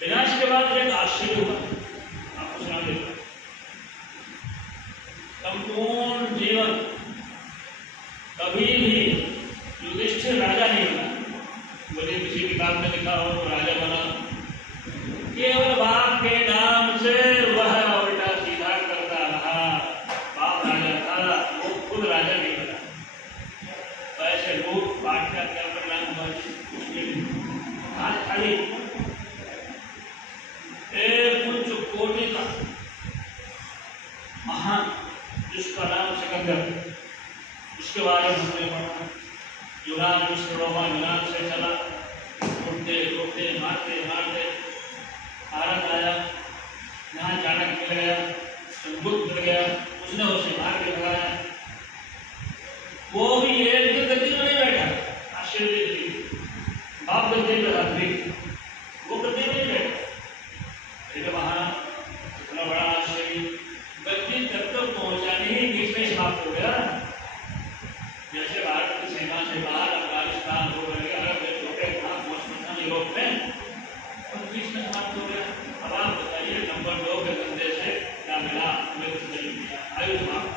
विनाश के बाद एक आश्चर्य हुआ, आपको सुना देता। संपूर्ण जीवन कभी भी युधिष्ठिर राजा नहीं बना, बोले किसी किताब में लिखा हो तो राजा बना, केवल बाप के नाम से वह उल्टा सीधा करता रहा। बाप राजा था, वो खुद राजा नहीं बना। तो ऐसे लोग बात का क्या परिणाम हुआ? हाथ खाली कुछ कोटि का महान जिसका नाम सिकंदर, उसके बारे में हमने पढ़ा। यूनान मिस्र रोमा यूनान से चला, उठते उठते मारते मारते भारत आया, यहाँ चाणक्य मिल गया, बुद्ध मिल गया, उसने उसे मार के भगाया। वो भी एक ही गद्दी में नहीं बैठा, आश्चर्य थी, बाप गद्दी पे था, वो गद्दी में नहीं बैठा। लेकिन वहाँ इतना बड़ा आश्चर्य, गद्दी तब तक पहुँचाने ही बीच में समाप्त हो गया। जैसे भारत की सीमा से बाहर अफगानिस्तान हो गए, अरब देश हो गए, वहाँ पहुँचना यूरोप में, और बीच में समाप्त हो गया। अब आप बताइए नंबर 2 के धंधे से क्या मिला? आयु समाप्त।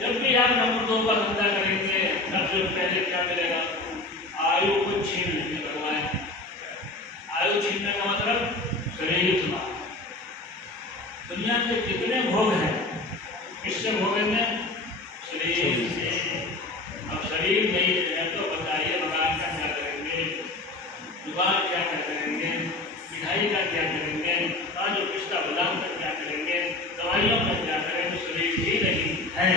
जब भी आप नंबर 2 का धंधा करेंगे, सबसे पहले क्या मिलेगा? आयु को छीन लेंगे भगवान। आयु छीनने का मतलब शरीर समाप्त। दुनिया के कितने भोग हैं, किससे भोगेंगे? शरीर से। अब शरीर नहीं है तो बताइए भगवान का क्या करेंगे? दुकान क्या करेंगे? मिठाई का क्या करेंगे? काजू पिस्ता बादाम का क्या करेंगे? दवाइयों का क्या करेंगे? शरीर ही नहीं है।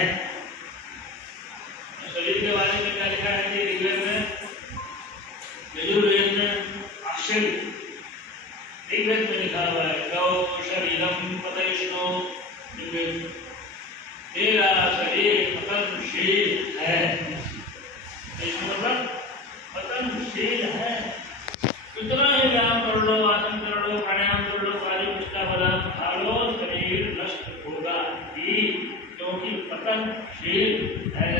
शरीर के बारे में क्या लिखा है कि ऋग्वेद में, यजुर्वेद में आश्चर्य, ऋग्वेद में लिखा हुआ है गौ शरीरम पतयिष्णो, तेरा शरीर पतनशील है। मतलब पतनशील है। कितना ही व्यायाम कर लो, आसन कर लो, प्राणायाम कर लो, काजू पिस्ता बादाम खा लो, शरीर नष्ट होगा ही, क्योंकि पतनशील है,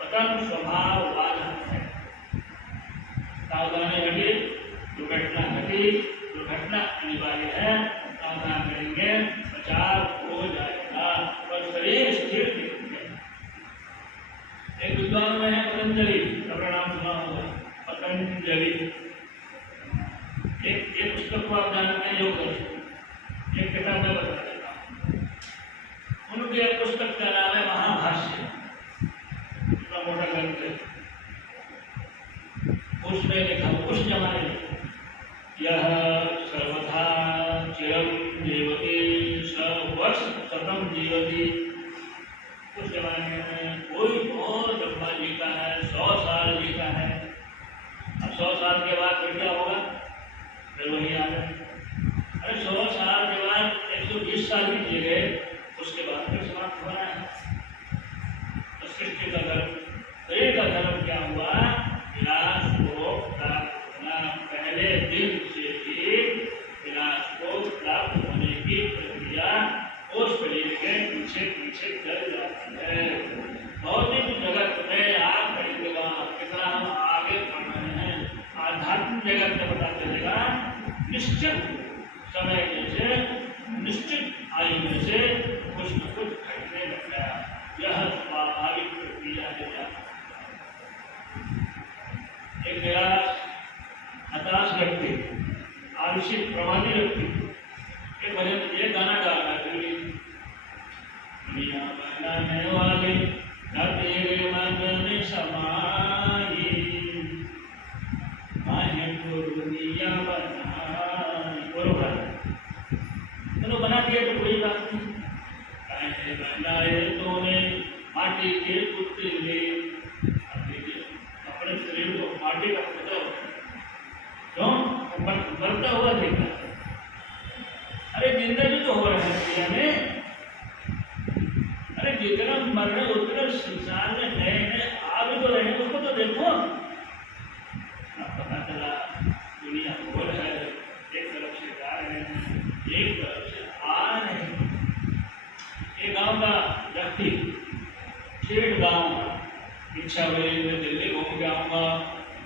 पतन स्वभाव वाला है। सावधानी हटी, दुर्घटना घटी, दुर्घटना अनिवार्य है, सावधान करेंगे बचाव हो जाएगा और शरीर स्थिर रहेंगे। एक विद्वान में है पतंजलि, अपना नाम सुना होगा, पतंजलि। एक पुस्तक को आप जानते हैं, योग दर्शन, एक किताब में बता देता हूँ। उनकी एक पुस्तक का नाम है महाभाष्य, इतना मोटा ग्रंथ है। उसमें लिखा, उस जमाने में, यह सर्वथा चिरम जीवति, सर्ववर्ष शतम जीवति। उस जमाने में कोई और ब्रह्मा जी का है, 100 साल जीता है। अब 100 साल के बाद फिर क्या होगा? फिर वही आ गए। अरे 100 साल के बाद 120 साल भी जिए गए, उसके बाद फिर समाप्त होना है। तो सृष्टि का धर्म, शरीर का धर्म क्या हुआ? विनाश को प्राप्त होना। पहले दिन से ही विनाश को प्राप्त होने की प्रक्रिया उस शरीर के पीछे पीछे चल जाती है। भौतिक जगत में आप कहेंगे कितना हम आगे बढ़ रहे हैं, आध्यात्मिक जगत में पता चलेगा निश्चित समय जैसे निश्चित आयु में से कुछ न कुछ घटने लग गया। यह स्वाभाविक प्रक्रिया है। एक निराश हताश व्यक्ति, आलसी प्रमादी व्यक्ति, एक भजन, ये गाना गा रहा है, दुनिया बनाने वाले तेरे मन में समाई, माहे को दुनिया बनाई। बरोबर, चलो बना दिया तो कोई बात नहीं, काहे बनाए तूने माटी के पुतले। अपने शरीर को माटी का पुतला क्यों बढ़ता हुआ देखा? अरे जिंदगी तो हो रहा है दुनिया में, अरे जितना मर रहे उतने संसार में नए नए आ भी तो रहे, उसको तो देखो। पता चला दुनिया हो रहा है, एक तरफ से जा रहे हैं, एक तरफ से आ रहे हैं। एक गांव का व्यक्ति, शेठ गांव का, इच्छा हुई मैं दिल्ली घूम के आऊँगा,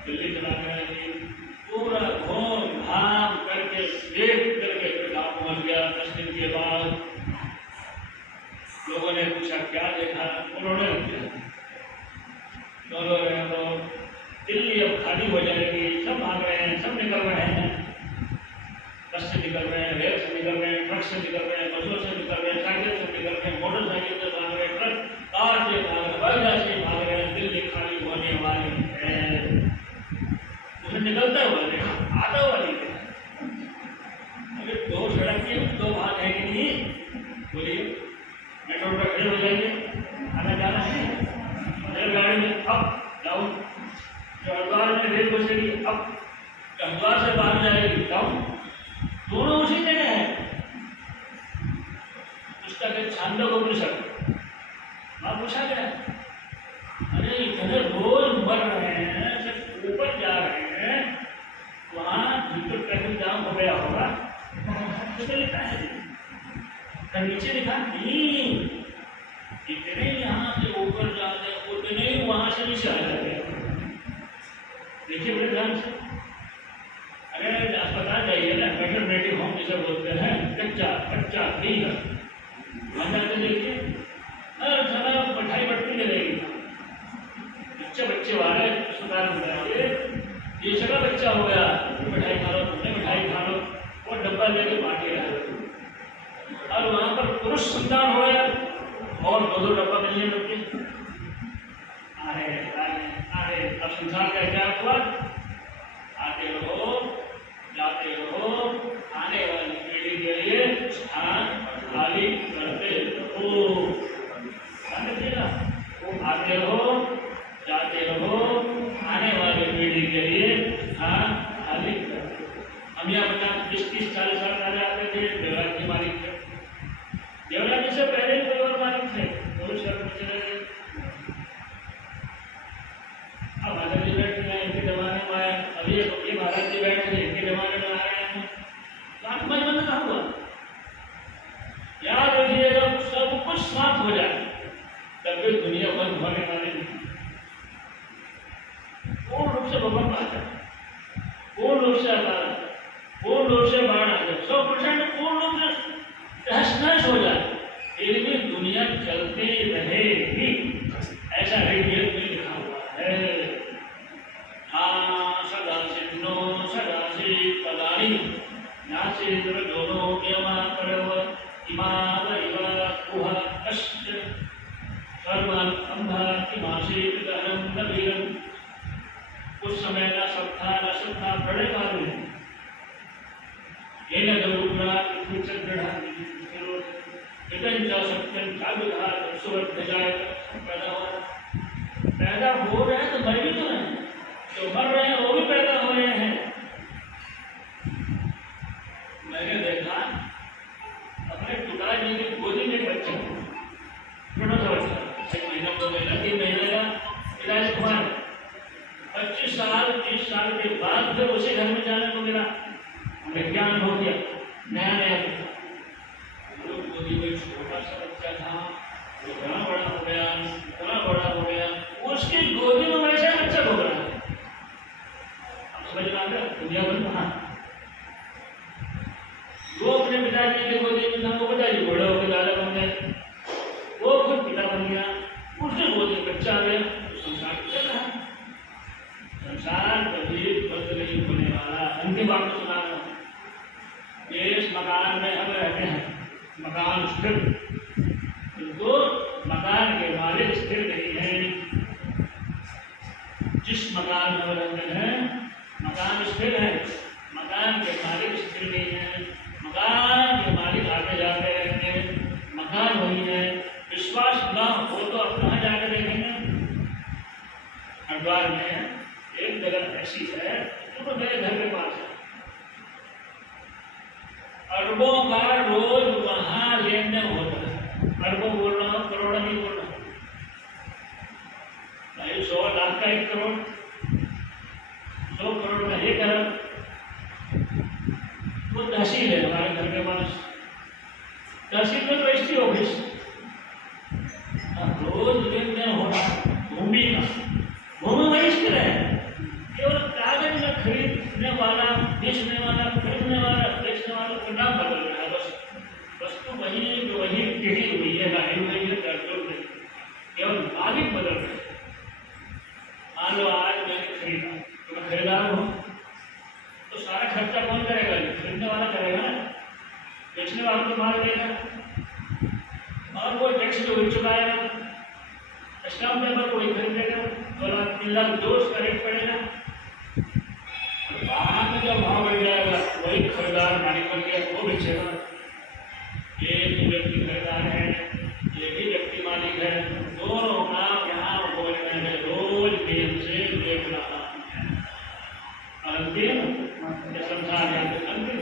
दिल्ली चला गया, पूरा घूम घाम कर के बाद लोगों ने पूछा क्या देखा, उन्होंने दोनों दिल्ली अब खाली हो जाएगी, सब भाग रहे हैं, सब निकल रहे हैं, बस से निकल रहे हैं, रेल से निकल रहे हैं, ट्रक से निकल रहे हैं, बसों से निकल रहे हैं, साइकिल से निकल रहे हैं, मोटरसाइकिल से भाग रहे हैं, ट्रक कार से भाग रहे हैं, बस से भाग रहे हैं, दिल्ली खाली होने वाली है। उसे निकलता हुआ देखा, आता हुआ नहीं देखा। अगर दो सड़क के दो भाग है कि नहीं, बोलिए मेट्रो पर खड़े हो जाएंगे, आना जाना है, रेलगाड़ी में अब जाओ, जो हरिद्वार में रेल बसेगी अब हरिद्वार से बाहर जाएगी जाओ, दोनों उसी जगह है। उसका के छांदोग्योपनिषद वहाँ पूछा गया, अरे इतने रोज मर रहे हैं, सब ऊपर जा रहे हैं, वहाँ भीतर ट्रैफिक जाम हो गया होगा, तो लिखा है नीचे लिखा नहीं, इतने यहाँ से ऊपर जाते हैं उतने ही वहाँ से नीचे आ जाते हैं। देखिए बड़े ध्यान से, अरे अस्पताल जाइए ना, मैटरनिटी होम जिसे बोलते हैं, कच्चा कच्चा नहीं है, वहाँ जाते देखिए हर जगह मिठाई बट्टी मिलेगी, बच्चे वाले अस्पताल में जाइए, ये जगह बच्चा हो गया, मिठाई खा लो, तुमने मिठाई खा लो, वो डब्बा लेके बांटेगा। और वहाँ पर पुरुष संतान हो गया और दो डब्बा मिलने लगते। अरे अब संसार का क्या हुआ, आते रहो जाते रहो, आने वाली पीढ़ी के लिए स्थान खाली करते रहो। ध्यान रखिएगा, आते रहो जाते रहो, आने वाली पीढ़ी के लिए स्थान खाली करते। हम यहाँ 50-30-40 साल पहले आते थे, देवराज जी मालिक थे, देवराज जी से पहले कोई और मालिक थे, वो शहर में चले गए। अब महाराज जी बैठ गए, इनके जमाने में आए, अभी ये महाराज जी बैठ गए, इनके जमाने में आ रहे हैं, तो आत्मा बंद कहाँ हुआ? याद रखिएगा, सब कुछ समाप्त हो जाए तब भी दुनिया बंद होने वाली नहीं। पूर्ण रूप से भगवान आ जाए, पूर्ण रूप से अकाल, पूर्ण रूप से बाढ़ आ जाए, 100% पूर्ण रूप से तहस नहस हो जाए, फिर भी दुनिया चलती रहेगी, ऐसा ऋग्वेद में लिखा हुआ है। हाँ सदा सिन्नो सदा से पदानी नाचे दोनों नियमा करव इमाव इवा कुहा कष्ट सर्वन अंधा इमासे पितरम नबीरम। उस समय ना सब था ना सब था, बड़े मालूम है ये न जरूरा इतनी चंद्रढ़ा इतना सत्यम जागृता सुवर्ध जाए पैदा हो रहे हैं तो मर भी तो नहीं, जो मर रहे हैं वो भी पैदा हो रहे हैं। मैंने देखा अपने पिताजी की गोदी में एक बच्चा, छोटा सा बच्चा, 1 महीना 2 महीना 3 महीने का, पिताजी कुमार 25 साल 30 साल के बाद फिर उसी घर में जाने को मिला, विज्ञान हो गया नया नया। गोदी में छोटा सा बच्चा था, इतना बड़ा हो गया, इतना बड़ा हो गया, उसकी गोदी में वैसे बच्चा हो रहा है। अब समझ में आ गया दुनिया बन कहाँ। वो अपने पिताजी की गोदी में था, वो पिताजी बड़े होकर दादा बन गए, वो खुद पिता बन गया, उसके गोदी में बच्चा आ गया, संसार चल रहा है। संसार कभी बंद नहीं होने वाला। उनकी बात तो सुना रहा हूँ, इस मकान में हम रहते हैं, मकान स्थिर, किंतु मकान के मालिक स्थिर नहीं है। जिस मकान में हम रहते हैं मकान स्थिर है, मकान के मालिक स्थिर नहीं है। मकान के मालिक आते जाते रहते हैं, मकान वही है। विश्वास न हो तो आप कहाँ जाकर देखेंगे? हरिद्वार में एक जगह ऐसी है जो मेरे घर के पास है, अरबों का रोज वहां लेन देन होता है। अरबों बोल रहा हूँ, करोड़ नहीं बोल रहा हूँ, 100 लाख का 1 करोड़, 100 करोड़ का 1 अरब। वो तहसील है हमारे घर के पास, तहसील में रजिस्ट्री ऑफिस, रोज लेन देन हो रहा है। भूमि का भूमि वही स्थिर है, केवल कागज में खरीदने वाला, बेचने वाला, खरीदने वाला, बेचने वाला का नाम बदल रहा है, बस खर्चा कौन करेगा? खरीदने वाला करेगा ना, बेचने वाला तो मार देगा और वो टैक्स जो वही चुकाएगा, स्टाम्प पेपर को वही खरीदेगा, 2 लाख 3 लाख जो उसका रेट पड़ेगा। बाहर में जब भाव बढ़ जाएगा वही खरीदार मालिक बन गया, वो बेचेगा। ये भी व्यक्ति खरीदार है, ये भी व्यक्ति मालिक है, दोनों काम यहाँ बोलने में रोज दिन से देख रहा है। अंतिम संसार अंतिम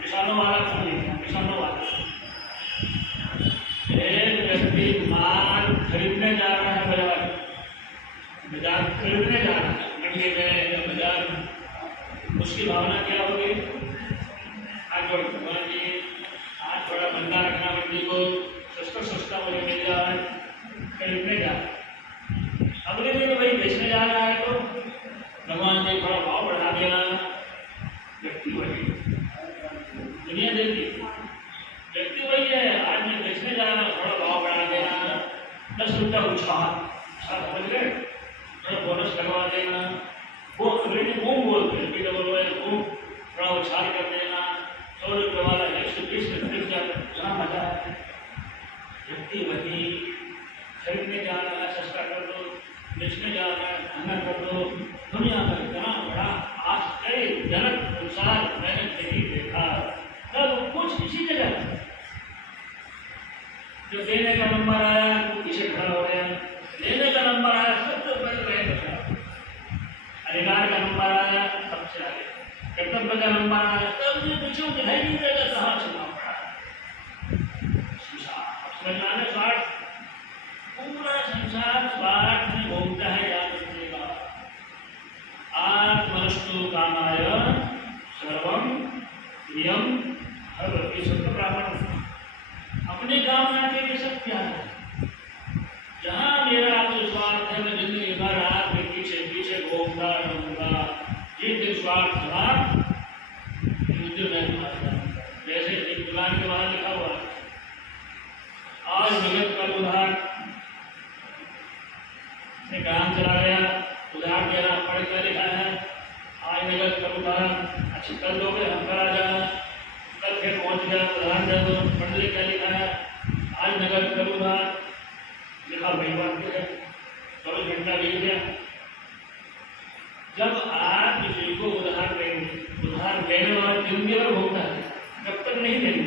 किसानों वाला किसानों वाला एक व्यक्ति माल खरीदने जा रहा है, बाजार खरीदने जा रहा है मंडी में या बाजार में, उसकी भावना क्या होगी? आज भगवान जी आज थोड़ा बंदा रखना, मंडी को सस्ता मुझे मिल जाए, खरीदने जा रहा है। अगले दिन वही बेचने जा रहा है तो भगवान जी थोड़ा भाव बढ़ा देना, व्यक्ति वही, दुनिया देखती व्यक्ति वही है। आज मैं बेचने जा रहा हूँ, थोड़ा भाव बढ़ा देना, 10 रुपया उछाल, समझ गए, थोड़ा बोनस लगवा देना, वो अंग्रेजी बूम बोलते हैं, बूम, थोड़ा उछाल कर देना, 100 रुपये वाला 120 में खरीद जाता, जहाँ मजा है। व्यक्ति वही, खरीदने जा रहा है सस्ता कर दो, बेचने जा रहा है महंगा कर दो। दुनिया का इतना बड़ा आश्चर्यजनक संसार मैंने नहीं देखा। सब कुछ इसी जगह, जो देने का नंबर आया वो पीछे खड़ा हो गया, लेने का नंबर आया सबसे पहले रहेगा, अधिकार का नंबर आया सबसे आगे, कर्तव्य का नंबर आया सबसे पीछे, दिखाई नहीं देगा कहाँ चलना पड़ा। स्वार्थ, पूरा संसार स्वार्थ में घूमता है, याद रखिएगा। आत्मनस्तु कामाय सर्वम प्रियम भवति, सत्य ब्राह्मण अपने कामना के लिए सब क्या है। जहाँ मेरा आपसे स्वार्थ है, मैं जिंदगी भर आपके पीछे पीछे घूमता रहूंगा। जिस दिन स्वार्थ हुआ उस दिन मैं जैसे एक दुकान के बाहर लिखा हुआ आज नगद कल उधार, काम चला गया, उधार देना पड़ क्या लिखा है, आज नगद कल उधार, अच्छा कल दोगे हम कल आ जाना, कल फिर पहुंच गया उधार दे दो, पढ़ क्या लिखा है, आज नगद कल उधार, लिखा वही बात है, 24 घंटा बीत गया। जब आप किसी को उधार देंगे, उधार देने वाला जिंदगी भर भोगता है, जब तक नहीं देंगे,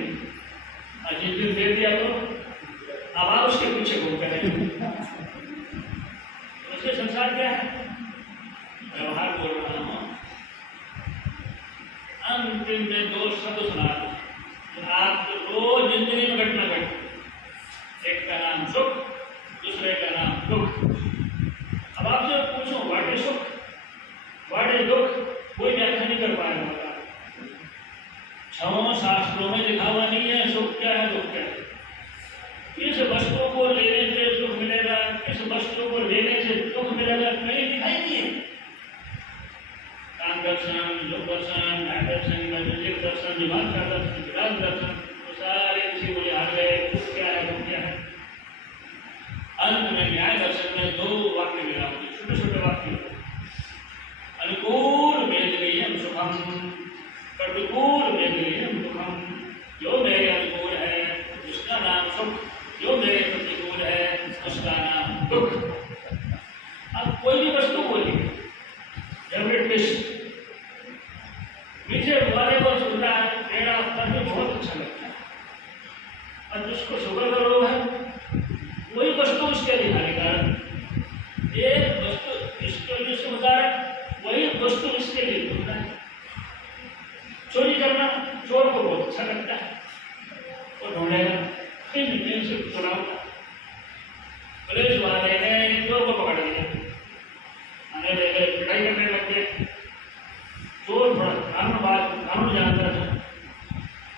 और जिस दिन दे दिया तो अब आप उसके पीछे घूमते हैं। उसके संसार क्या है? व्यवहार बोल रहा हूँ। अंतिम में 2 शब्द सुना दो, आप रोज जिंदगी में घटना घटे, एक का नाम सुख, दूसरे का नाम दुख। अब आपसे पूछो व्हाट इज सुख, व्हाट इज दुख, कोई व्याख्या नहीं कर पाएगा। 6 शास्त्रों में लिखा हुआ नहीं है सुख क्या है दुख क्या है। इस वस्तु को लेने से सुख मिलेगा, इस वस्तु को लेने से दुख मिलेगा, कहीं दिखाई नहीं है। कान दर्शन, लोक दर्शन, न्याय दर्शन, नैतिक दर्शन, दिमाग का दर्शन, विराट दर्शन, तो सारे किसी को याद गए सुख क्या है दुख क्या है। अंत में न्याय दर्शन में 2 वाक्य मिला, छोटे छोटे वाक्य, अनुकूल वेदनीयम सुखम, प्रतिकूल वेदनीयम दुखम। जो मेरे अनुकूल है उसका नाम सुख, जो मेरे प्रतिकूल है उसका नाम दुख। अब कोई भी वस्तु बोली, फेवरेट डिश, मीठे वाले को सुनना है, पेड़ा करके बहुत अच्छा लगता है, और जिसको शुगर का रोग है वही वस्तु उसके लिए हानिकारक। एक वस्तु इसके लिए सुखदायक, वही वस्तु इसके लिए दुखदायक। चोरी करना चोर को बहुत अच्छा लगता है, वो ढूंढेगा फिर से चुनाव। पुलिस वाले ने चोर को पकड़ लिया, आने लगे पिटाई करने लग गए। चोर थोड़ा कानून जानता था,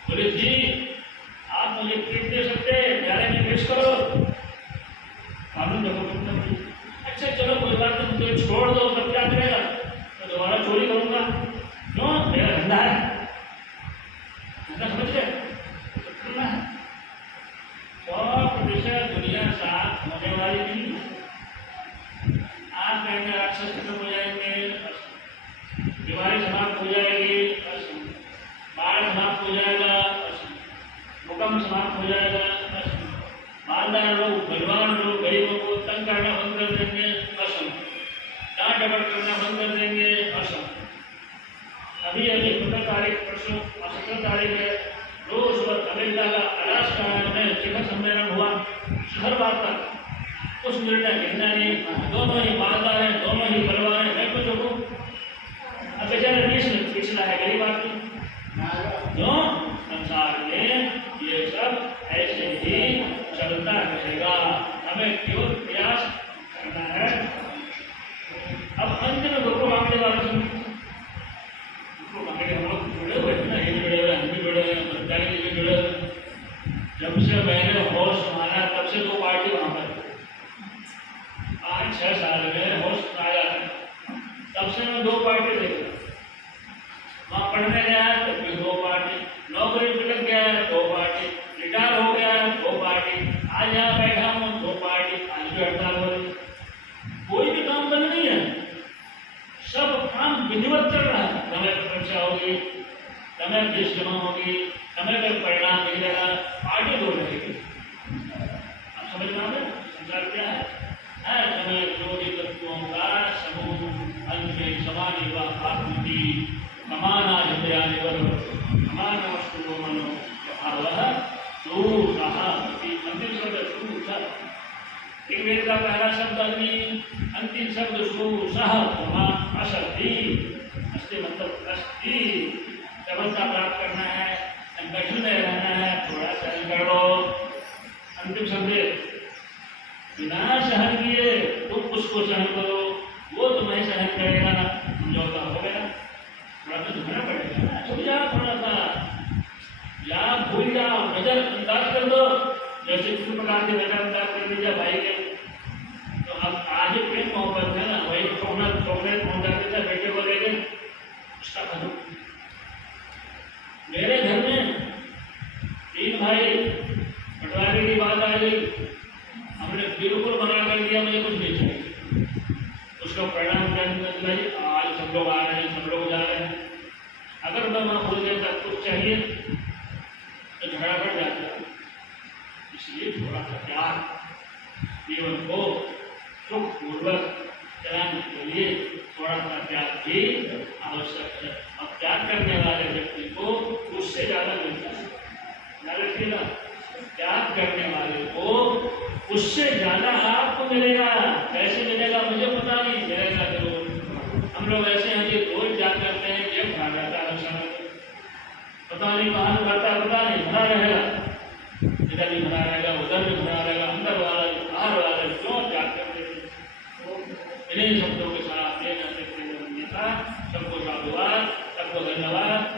पुलिस जी आप मुझे ट्रीट दे सकते हैं, न्यायालय में पेश करो। कानून देखो अच्छा चलो कोई बात नहीं, मुझे छोड़ दो, तब क्या करेगा, तो दोबारा चोरी करूंगा, क्यों मेरा धंधा है, समझ गए। 100% दुनिया साफ होने वाली नहीं। आप कहेंगे राक्षस खत्म हो जाएंगे, बीमारी समाप्त हो जाएगी, काम समाप्त हो जाएगा। मालदार लोग, बलवान लोग गरीबों को तंग करना बंद कर देंगे, असंभव। डांट डपट करना बंद कर देंगे, असंभव। अभी अभी 15 तारीख परसों 17 तारीख है, रोज सुबह अमेरिका का अलास्का में शिखर सम्मेलन हुआ, शहर वार्ता। कुछ निर्णय कहना नहीं, दोनों ही मालदार हैं, दोनों ही बलवान हैं, मैं कुछ हूँ। अब बेचारे देश में पिछला है, गरीब आदमी क्यों? संसार में ये सब ऐसे ही चलता रहेगा, हमें क्यों प्रयास करना है। अब अंत में गुरु मांगने वाले सुन, गुरु मांगने हम लोग जुड़े हुए हैं ना, ये भी जुड़े हुए, हम भी जुड़े हैं, बच्चे भी जुड़े हुए। जब से मैंने होश संभाला तब से 2 पार्टी वहां पर 5-6 साल में होश आया है, तब से मैं 2 पार्टी देखा। वहाँ पढ़ने गया तब भी 2 पार्टी, नौकरी पे लग गया 2 पार्टी, रिटायर हो गया 2 पार्टी, आज यहाँ बैठा हूँ 2 पार्टी, आज भी हड़ताल हो रही। कोई भी काम बंद नहीं है, सब काम विधिवत चल रहा है। समय पर परीक्षा होगी, समय पर फीस जमा होगी, समय पर परिणाम मिलेगा, पार्टी 2 रहेगी। अब समझ में आ गया संसार क्या है? समय विरोधी तत्वों का समूह, अंत में समानी व आत्मति समाना हृदया समान वस्तु मनो भाव दूषः। अंतिम शब्द दूषः, ऋग्वेद का पहला शब्द अग्नि, अंतिम शब्द दूषः, अशक्ति। अस्थि मतलब अस्थि, सफलता प्राप्त करना है, संगठन में रहना है, थोड़ा सहन कर लो। अंतिम शब्द बिना सहन किए तुम उसको सहन करो, वो तुम्हें सहन करेगा, समझौता हो गया। थोड़ा तो झुकना पड़ेगा ना, झुक जाओ थोड़ा सा, या भूल जाओ, नजर अंदाज कर दो, जैसे किसी प्रकार की नजर अंदाज कर दीजिए भाई के। तो अब आज प्रेम मोहब्बत है ना, वही चॉकलेट पहुंचा देता बेटे को लेके, उसका खत्म। मेरे घर में 3 भाई, बंटवारे की बात आ गई, हमने बिल्कुल मना कर दिया, मुझे कुछ नहीं चाहिए। उसका परिणाम क्या निकला भाई? आज सब लोग आ रहे हैं, सब लोग जा रहे हैं। अगर मैं वहाँ बोल देता कुछ चाहिए तो झगड़ा बढ़ जाता। इसलिए थोड़ा सा प्यार, जीवन को सुखपूर्वक चलाने के लिए थोड़ा सा प्यार भी आवश्यक है। अब प्यार करने वाले व्यक्ति को उससे ज़्यादा मिलता है, ध्यान रखिएगा। प्यार करने वाले को उससे ज़्यादा आपको मिलेगा। कैसे मिलेगा मुझे पता नहीं, मिलेगा जरूर। हम लोग ऐसे हैं कि रोज याद करते हैं, ये खा जाता है समय, पता नहीं कहाँ से भरता है, पता नहीं, भरा रहेगा, इधर भी भरा रहेगा, उधर भी भरा रहेगा, अंदर वाला बाहर वाला, क्यों याद करते हैं? इन्हीं शब्दों के